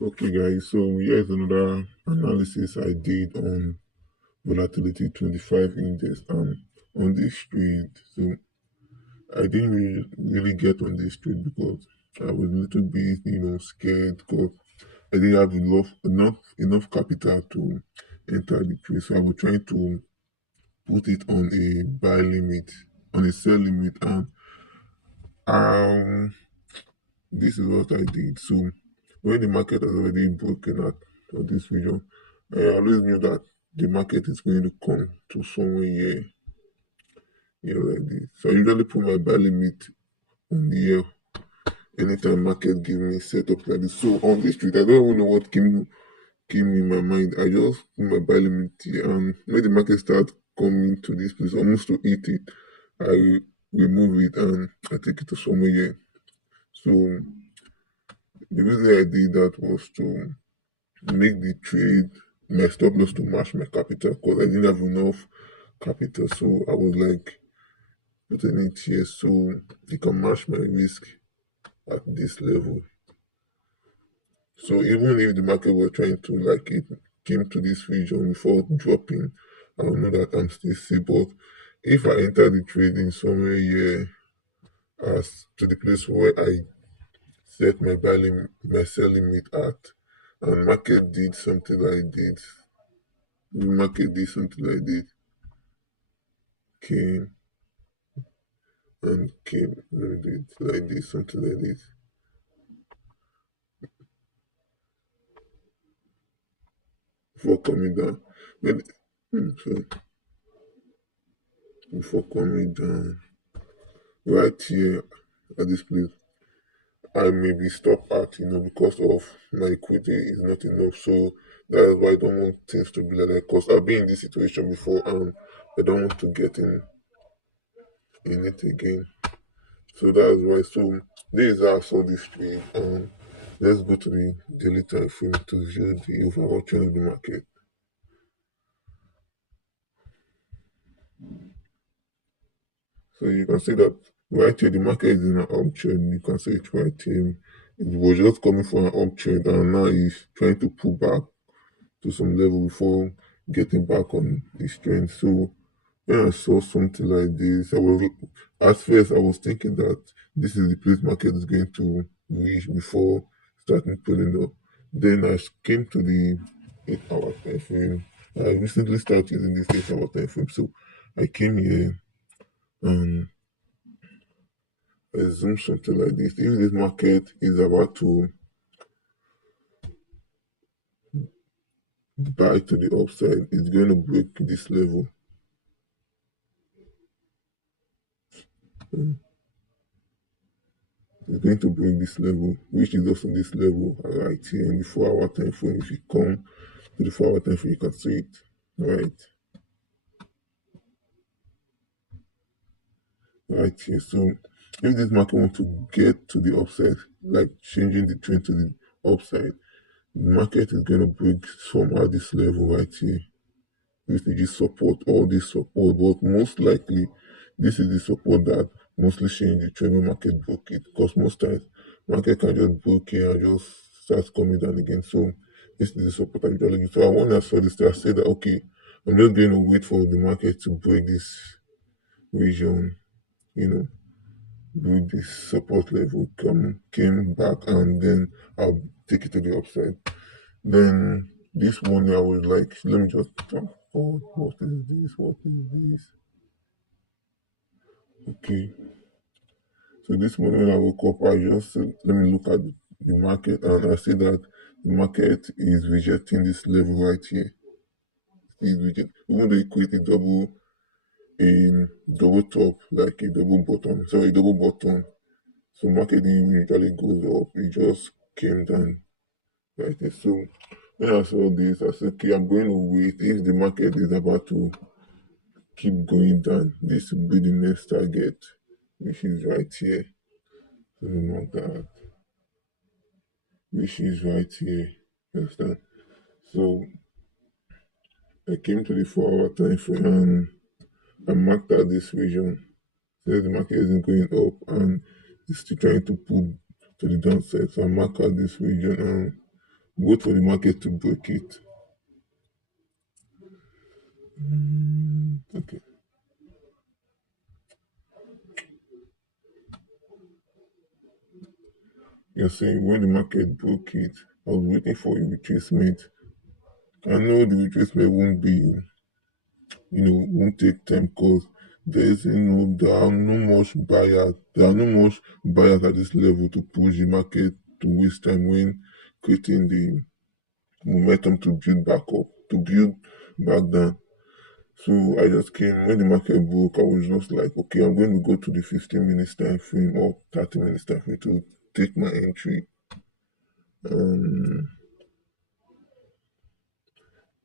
Okay, guys, so here's another analysis I did on volatility 25 index and on this trade. So I didn't really get on this trade because I was a little bit, scared because I didn't have enough capital to enter the trade. So I was trying to put it on a buy limit, on a sell limit, and um this is what I did. So when the market has already broken at this region, I always knew that the market is going to come to somewhere here like this. So I usually put my buy limit on the year anytime market give me setup like this. So on this street, I don't even know what came in my mind. I just put my buy limit here, and when the market start coming to this place almost to eat it, I remove it and I take it to somewhere here. So the reason I did that was to make the trade my stop loss to match my capital because I didn't have enough capital. So I was like putting it here so it can match my risk at this level. So even if the market was trying to like it came to this region before dropping, I'll know that I'm still safe. But if I enter the trading somewhere here as to the place where I set my sell limit at, and market did something like this, the market did something like this, came and came, let me do it like this, something like this, before coming down. When, so before coming down, right here at this place, I may be stopped at, because of my equity is not enough. So that is why I don't want things to be like that. Because I've been in this situation before and I don't want to get in it again. So that's why. So this is how I saw this trade. And let's go to the daily time frame to view the overall trend of the market. So you can see that right here the market is in an uptrend. You can see it right here. It was just coming for an uptrend and now it's trying to pull back to some level before getting back on this trend. So when I saw something like this, at first I was thinking that this is the place market is going to reach before starting pulling up. Then I came to the 8 hour time frame. I recently started using this 8 hour time frame. So I came here and I zoomed something like this. If this market is about to buy to the upside, it's going to break this level. It's going to break this level, which is also this level right here in the 4 hour time frame. If you come to the 4 hour time frame, you can see it right here. So if this market wants to get to the upside, like changing the trend to the upside, the market is going to break somehow this level right here. This is the support, all this support, but most likely this is the support that mostly change the trend when market broke it. Because most times market can just break it and just start coming down again. So this is the support I usually give. So when I saw this, I said that okay, I'm just going to wait for the market to break this region, you know, break this support level, came back, and then I'll take it to the upside. Then this morning I was like, let me just jump forward. What is this? What is this? Okay. So this morning when I woke up, I just said, let me look at the market, and I see that the market is rejecting this level right here. Even though it created double top, like a double bottom. Sorry, double bottom. So market didn't usually goes up. It just came down right there. So when I saw this, I said, okay, I'm going to wait. If the market is about to keep going down, this will be the next target, which is right here. So mark that, which is right here. Understand? So I came to the 4 hour time frame and I marked out this region. So the market isn't going up and it's still trying to pull to the downside. So I mark out this region and wait for the market to break it. Okay. You're saying when the market broke it, I was waiting for a retracement. I know the retracement won't be, won't take time because there are no much buyers. There are no much buyers at this level to push the market to waste time when creating the momentum to build back up, to build back down. So I just came when the market broke. I was just like, okay, I'm going to go to the 15 minutes time frame or 30 minutes time frame to take my entry. Um,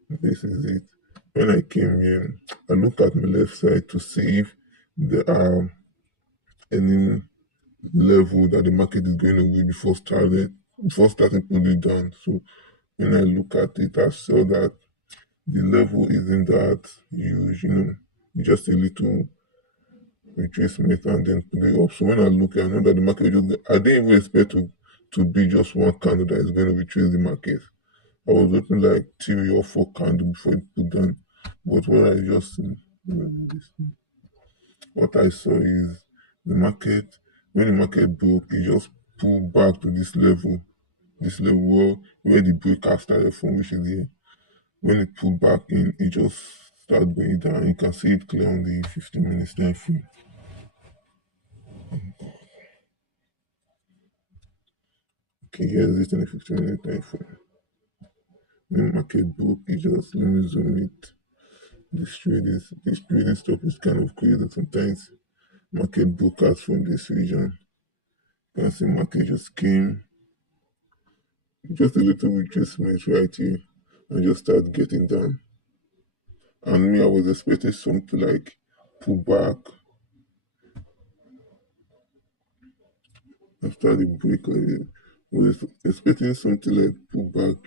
this is it. When I came here, I look at my left side to see if there are any level that the market is going to be before starting pulling it down. So when I look at it, I saw that the level isn't that huge, just a little retracement and then play up. So when I look, I know that the market I didn't even expect to be just one candle that is going to retrace the market. I was looking like 3 or 4 candles before it put down. But when I just what I saw is the market when the market broke, it just pulled back to this level where the breakout started from, which is here. When it pulled back in, it just started going down. You can see it clear on the 15 minutes time frame. Okay, here's it in the 15-minute time frame. When the market broke, it just let me zoom it. This trading stuff is kind of crazy. Sometimes market broke out from this region. You can see market just came, just a little retracement right here, and just start getting down. And me, I was expecting something like pull back after the break. Like, I was expecting something like pull back,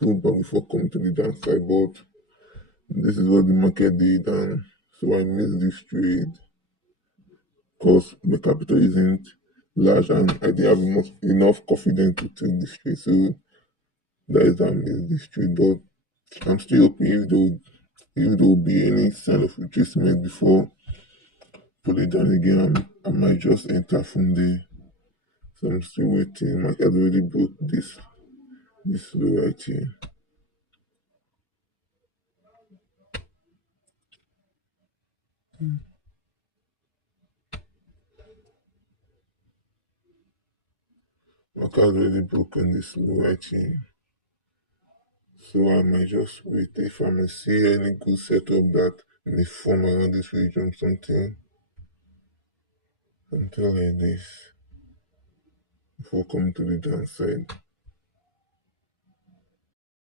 pull back before coming to the downside. But this is what the market did, and so I missed this trade because my capital isn't large and I didn't have enough confidence to take this trade. So that is how I missed this trade. But I'm still hoping if there will be any sign of retracement before pull it down again, I might just enter from there. So I'm still waiting. Market has already broke this low right here. Market has already broken this low right here. So I might just wait if I may see any good setup that may form around this region, something like this before coming to the downside.